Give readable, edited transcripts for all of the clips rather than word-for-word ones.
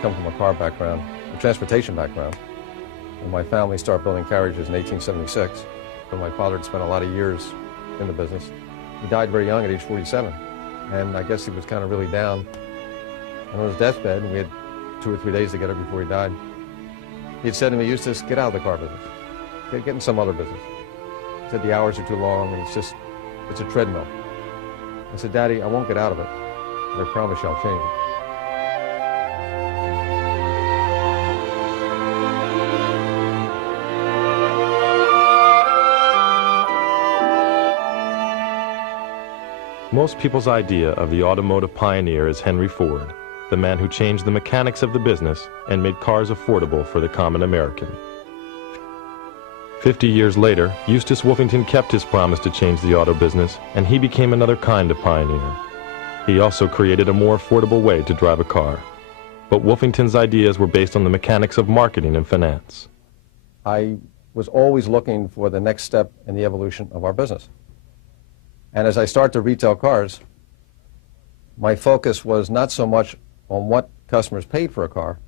come from a car background, a transportation background, and my family started building carriages in 1876. So my father had spent a lot of years in the business. He died very young at age 47, and I guess he was kind of really down. And on his deathbed, and we had 2 or 3 days together before he died, he had said to me, Eustace, get out of the car business. Get in some other business. He said the hours are too long, and it's a treadmill. I said, Daddy, I won't get out of it, but I promise you I'll change it. Most people's idea of the automotive pioneer is Henry Ford, the man who changed the mechanics of the business and made cars affordable for the common American. 50 years later, Eustace Wolfington kept his promise to change the auto business, and he became another kind of pioneer. He also created a more affordable way to drive a car. But Wolfington's ideas were based on the mechanics of marketing and finance. I was always looking for the next step in the evolution of our business. And as I started to retail cars, my focus was not so much on what customers paid for a car,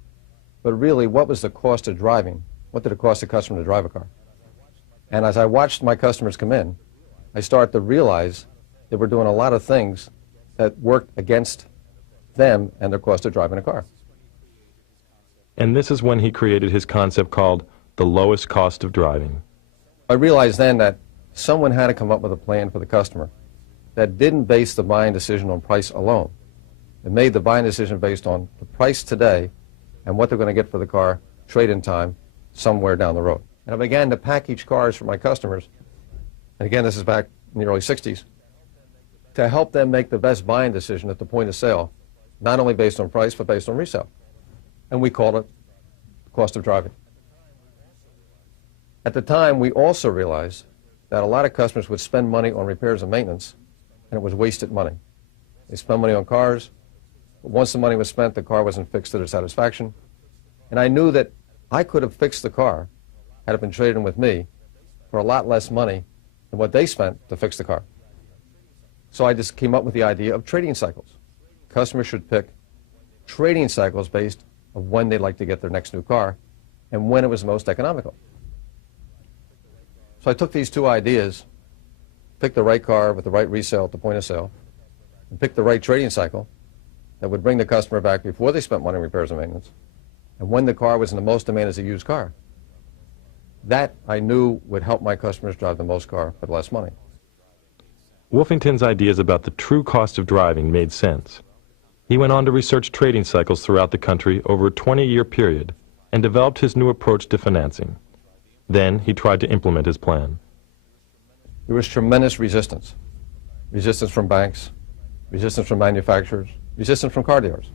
but really what was the cost of driving? What did it cost a customer to drive a car? And as I watched my customers come in, I started to realize they were doing a lot of things that worked against them and their cost of driving a car. And this is when he created his concept called the lowest cost of driving. I realized then that someone had to come up with a plan for the customer that didn't base the buying decision on price alone. It made the buying decision based on the price today and what they're going to get for the car trade-in time somewhere down the road. And I began to package cars for my customers, and again, this is back in the early 60s, to help them make the best buying decision at the point of sale, not only based on price, but based on resale. And we called it the cost of driving. At the time, we also realized that a lot of customers would spend money on repairs and maintenance, and it was wasted money. They spent money on cars, but once the money was spent, the car wasn't fixed to their satisfaction. And I knew that I could have fixed the car had it been traded in with me for a lot less money than what they spent to fix the car. So I just came up with the idea of trading cycles. Customers should pick trading cycles based on when they'd like to get their next new car and when it was most economical. So I took these two ideas, picked the right car with the right resale at the point of sale, and picked the right trading cycle that would bring the customer back before they spent money on repairs and maintenance, and when the car was in the most demand as a used car. That I knew would help my customers drive the most car for less money. Wolfington's ideas about the true cost of driving made sense. He went on to research trading cycles throughout the country over a 20-year period and developed his new approach to financing. Then he tried to implement his plan. There was tremendous resistance. Resistance from banks, resistance from manufacturers, resistance from car dealers.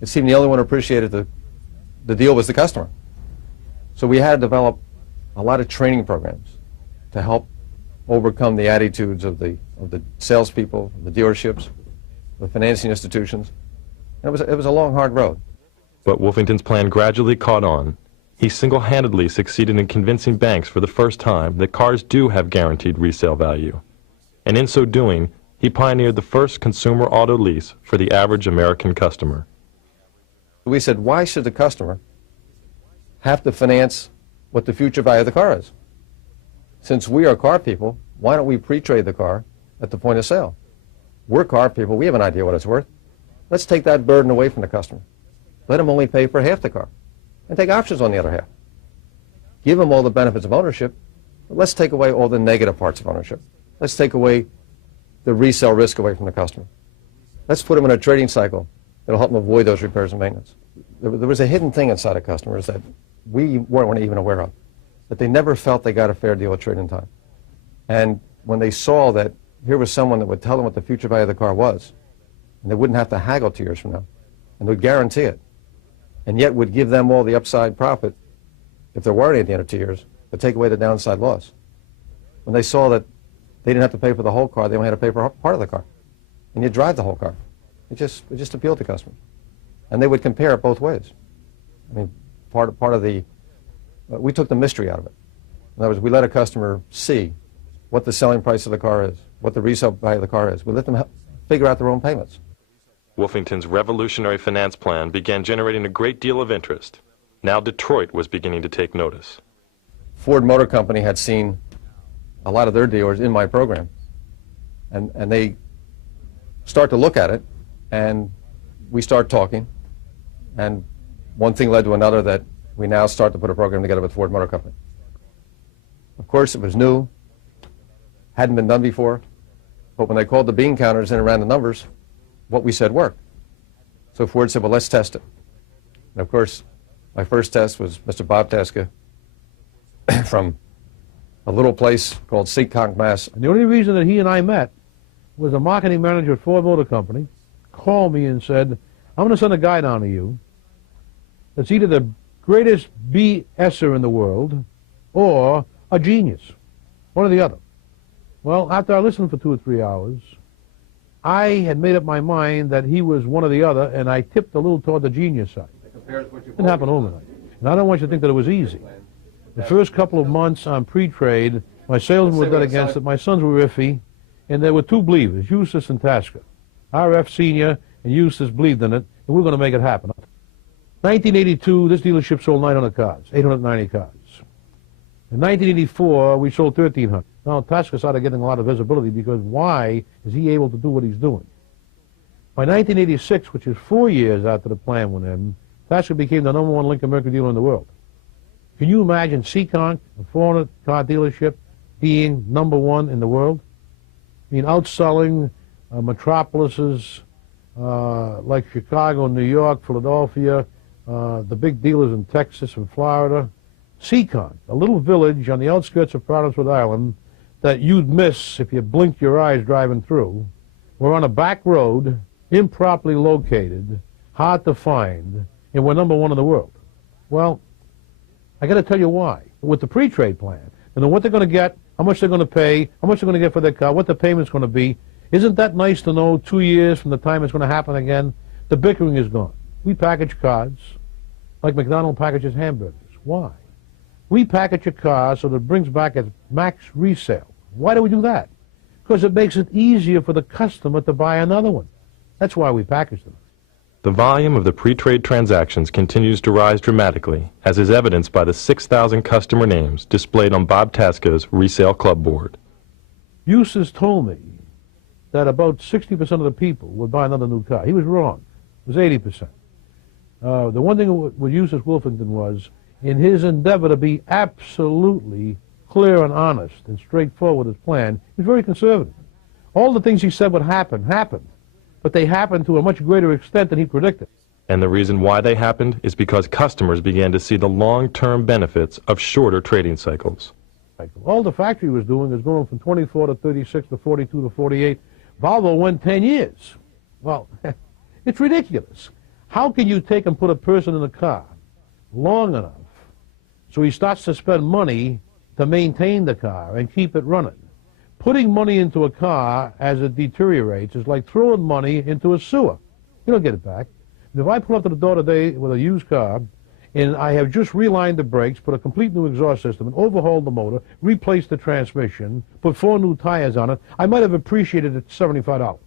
It seemed the only one who appreciated the deal was the customer. So we had to develop a lot of training programs to help overcome the attitudes of the salespeople, the dealerships, the financing institutions. And it was a long, hard road. But Wolfington's plan gradually caught on. He single-handedly succeeded in convincing banks for the first time that cars do have guaranteed resale value. And in so doing, he pioneered the first consumer auto lease for the average American customer. We said, why should the customer have to finance what the future value of the car is? Since we are car people, why don't we pre-trade the car at the point of sale? We're car people. We have an idea what it's worth. Let's take that burden away from the customer. Let them only pay for half the car and take options on the other half. Give them all the benefits of ownership, but let's take away all the negative parts of ownership. Let's take away the resale risk away from the customer. Let's put them in a trading cycle that'll help them avoid those repairs and maintenance. There was a hidden thing inside of customers that we weren't even aware of, that they never felt they got a fair deal of trade-in time. And when they saw that here was someone that would tell them what the future value of the car was, and they wouldn't have to haggle 2 years from now, and would guarantee it, and yet would give them all the upside profit if there weren't any at the end of 2 years, but take away the downside loss. When they saw that they didn't have to pay for the whole car, they only had to pay for part of the car, and you drive the whole car. It just appealed to customers. And they would compare it both ways. I mean, part of the, we took the mystery out of it. In other words, we let a customer see what the selling price of the car is, what the resale value of the car is. We let them figure out their own payments. Wolfington's revolutionary finance plan began generating a great deal of interest. Now Detroit was beginning to take notice. Ford Motor Company had seen a lot of their dealers in my program, and they start to look at it, and we start talking, and one thing led to another that we now start to put a program together with Ford Motor Company. Of course, it was new, hadn't been done before, but when they called the bean counters in and ran the numbers, what we said worked. So Ford said, well, let's test it. And of course, my first test was Mr. Bob Tasca from a little place called Seekonk, Mass. And the only reason that he and I met was a marketing manager at Ford Motor Company called me and said, I'm going to send a guy down to you that's either the greatest BSer in the world or a genius, one or the other. Well, after I listened for 2 or 3 hours, I had made up my mind that he was one or the other, and I tipped a little toward the genius side. It didn't happen overnight. And I don't want you to think that it was easy. The first couple of months on pre-trade, my salesmen were dead against it, my sons were iffy, and there were 2 believers, Eustace and Tasca. RF Sr. and Eustace believed in it, and we were going to make it happen. 1982, this dealership sold 900 cars, 890 cars. In 1984, we sold 1,300. Now, Tasca started getting a lot of visibility because why is he able to do what he's doing? By 1986, which is 4 years after the plan went in, Tasca became the #1 Lincoln Mercury dealer in the world. Can you imagine Seekonk, a 400-car dealership, being #1 in the world? I mean, outselling metropolises like Chicago, New York, Philadelphia, the big dealers in Texas and Florida. Seekonk, a little village on the outskirts of Providence, Rhode Island, that you'd miss if you blinked your eyes driving through. We're on a back road, improperly located, hard to find, and we're #1 in the world. Well, I got to tell you why. With the pre-trade plan, and then what they're going to get, how much they're going to pay, how much they're going to get for their car, what the payment's going to be. Isn't that nice to know 2 years from the time it's going to happen again? The bickering is gone. We package cards like McDonald's packages hamburgers. Why? We package a car so that it brings back its max resale. Why do we do that? Because it makes it easier for the customer to buy another one. That's why we package them. The volume of the pre-trade transactions continues to rise dramatically, as is evidenced by the 6,000 customer names displayed on Bob Tasca's resale club board. Eustace told me that about 60% of the people would buy another new car. He was wrong. It was 80%. The one thing with Eustace Wolfington was, in his endeavor to be absolutely clear and honest and straightforward with his plan, he was very conservative. All the things he said would happen, happened. But they happened to a much greater extent than he predicted. And the reason why they happened is because customers began to see the long-term benefits of shorter trading cycles. All the factory was doing is going from 24 to 36 to 42 to 48. Volvo went 10 years. Well, it's ridiculous. How can you take and put a person in a car long enough so he starts to spend money to maintain the car and keep it running? Putting money into a car as it deteriorates is like throwing money into a sewer. You don't get it back. And if I pull up to the door today with a used car and I have just relined the brakes, put a complete new exhaust system, and overhauled the motor, replaced the transmission, put 4 new tires on it, I might have appreciated it $75.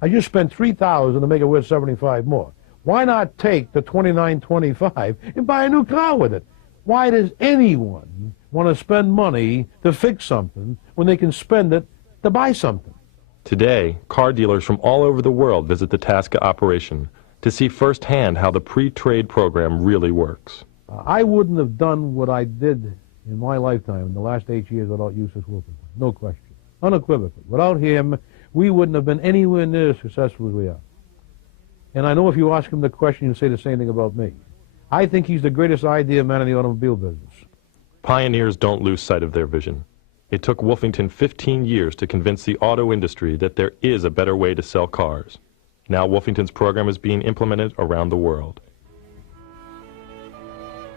I just spent $3,000 to make it worth $75 more. Why not take the $29.25 and buy a new car with it? Why does anyone want to spend money to fix something when they can spend it to buy something? Today, car dealers from all over the world visit the Tasca operation to see firsthand how the pre-trade program really works. I wouldn't have done what I did in my lifetime in the last 8 years without Eustace Wolfington. No question. Unequivocally. Without him, we wouldn't have been anywhere near as successful as we are. And I know if you ask him the question, he'll say the same thing about me. I think he's the greatest idea man in the automobile business. Pioneers don't lose sight of their vision. It took Wolfington 15 years to convince the auto industry that there is a better way to sell cars. Now Wolfington's program is being implemented around the world.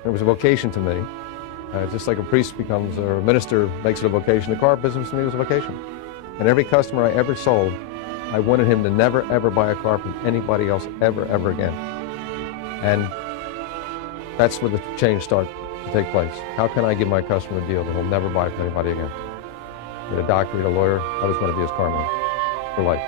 It was a vocation to me. Just like a priest becomes, or a minister makes it a vocation, the car business to me was a vocation. And every customer I ever sold, I wanted him to never, ever buy a car from anybody else ever, ever again. And that's where the change started to take place. How can I give my customer a deal that he'll never buy from anybody again? Get a doctor, get a lawyer, I was going to be his car man for life.